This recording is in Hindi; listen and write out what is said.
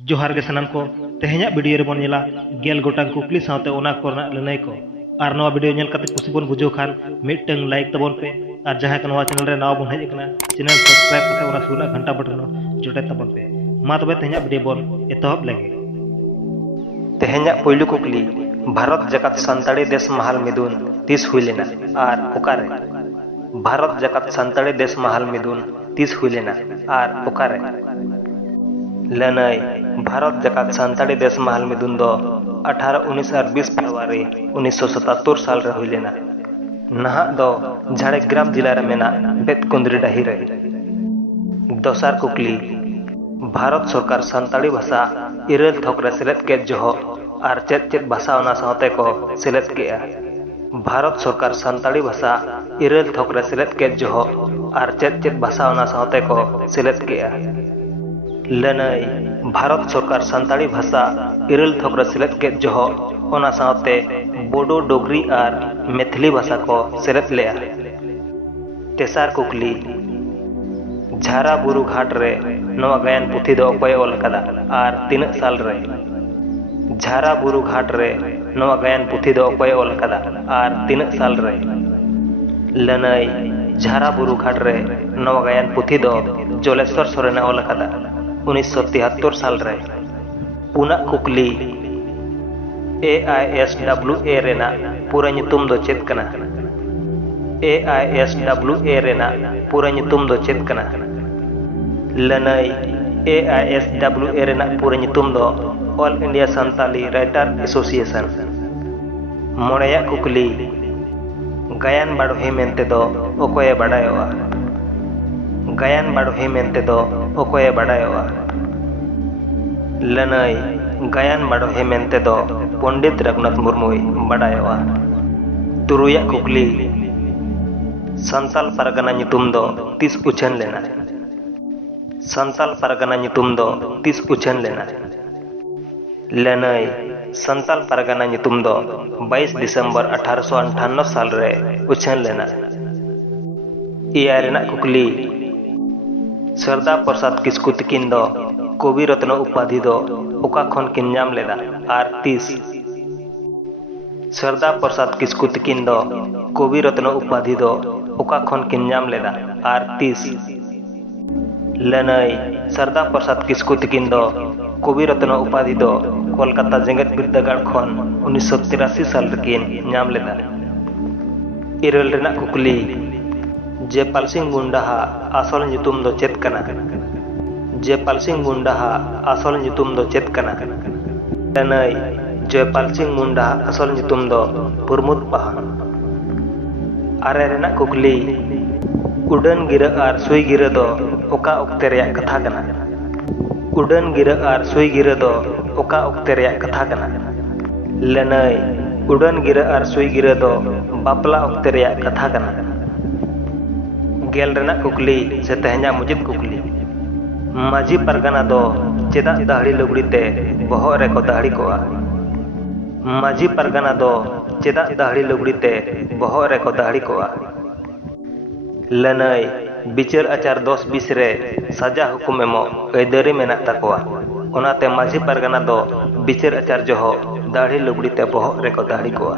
जोहार के सनम को तेहना वीडियो रे बन नेला गेल गोटांग कुकली साथे ओना कोरना लनई को और नवा वीडियो नेल कते कुसी बन बुझो खान मिटंग लाइक तबन पे और जहां के नवा चैनल रे नाव बन हेज कना चैनल सब्सक्राइब कते ओना सुना घंटा बटन जोटे तबन पे मा तबे तेहना वीडियो बन एतहब लगे तेहना पहलू कुकली भारत जगत सान्ताड़ी देश महाल मिदुन तीस हुई लेना और ओकारे भारत जगत सान्ताड़ी देश महाल मिदुन तीस हुई लेना और ओकारे लनई भारत जगत सान्ताड़ी देश महाल मिदुन दो 18, 19 और 20 फरवरी 1977 साल रे हुई लेना नहा दो झाड़ग्राम जिला रे मेना बेतकुंद्री डाही रे। दोसार कुकली भारत सरकार सान्ताड़ी भाषा इरल थोक रे सेलेद के जोहो और चेद भाषा ओना साथे को सेलेद केआ। भारत सरकार सान्ताड़ी भाषा इरल थोक रे सेलेद के जोहो और चेद भाषा ओना साथे को सेलेद केआ। लनई भारत सरकार सान्ताड़ी भाषा इरल थोक रे सेलेद के जोहो ओना साथे बोडो डोगरी और मैथिली भाषा को सेलेद लेआ। तेसार कुकली झारा बुरु घाट रे नवा गायन पुथी दो अकोय ओल कदा और तीन साल रे। झारा बुरु घाट रे नवा गायन पुथी दो अकोय ओल कदा और तीन साल रे। लनई झारा बुरु घाट रे नवा गायन पुथी दो जोलेश्वर सोरेना ओल कदा 1973 साल रे। पुना कुकली AISWA रेना पूरा nyutum दो चेत कना। AISWA रेना पूरा nyutum दो चेत कना। लनई AISWA रेना पूरा nyutum दो all India Santali writer association. मोड़या कुकली गायन बाड़ोही मेनते दो ओकोय बाड़ायोआ। गायन बाड़ोही मेनते दो ओकोय बाड़ायोआ। लनई गायन बाड़ोही मेनते दो पंडित रघुनाथ मुर्मुई बाड़ायोआ। तुरुया कुकली संताल परगना nyutum दो 30 उछन लेना। संताल परगना nyutum दो 30 उछन लेना। लनई संताल परगना nyutum दो 22 दिसंबर 1858 साल रे उछन लेना। इया रेना कुकली सरदा प्रसाद किस्कु तकिन दो कवि रत्न उपाधि दो ओका खन किन नाम लेदा और 30। सरदा प्रसाद किस्कु तकिन दो कवि रत्न उपाधि दो ओका खन किन नाम लेदा और 30। लनई सरदा प्रसाद किस्कु तकिन दो कवि रत्न उपाधि दो कोलकाता जेगेत बिरदागाड़ खन 1983 साल रेकिन नाम लेदा। इरल रेना कुकली जयपाल सिंह मुंडा आसल nyutum दो चेत कना। जयपाल सिंह मुंडा आसल nyutum दो चेत कना। लनई जयपाल सिंह मुंडा आसल nyutum दो पुरमुद बाहा। आरे रेना कुकली उड़न गिरा और सुई गिरा दो ओका उक्ते रेया कथा कना। उड़न गिरा और सुई गिरा दो ओका उक्ते रेया कथा कना। लनई उड़न गिरा और सुई गिरा दो बापला उक्ते रेया कथा कना। गेल रेना कुकली से तेहना मुजिद कुकली माझी परगना दो चेदा दाहड़ी लुगड़ीते बहर रे को दाहड़ी कोआ। माझी परगना दो चेदा दाहड़ी लुगड़ीते बहर रे को दाहड़ी कोआ। लनई बिचार आचार 10-20 रे सजा हुकुम एमो ऐदरी मेना तकोआ ओनाते माझी परगना दो बिचार आचार जोहो दाहड़ी लुगड़ीते बहर रे को दाहड़ी कोआ।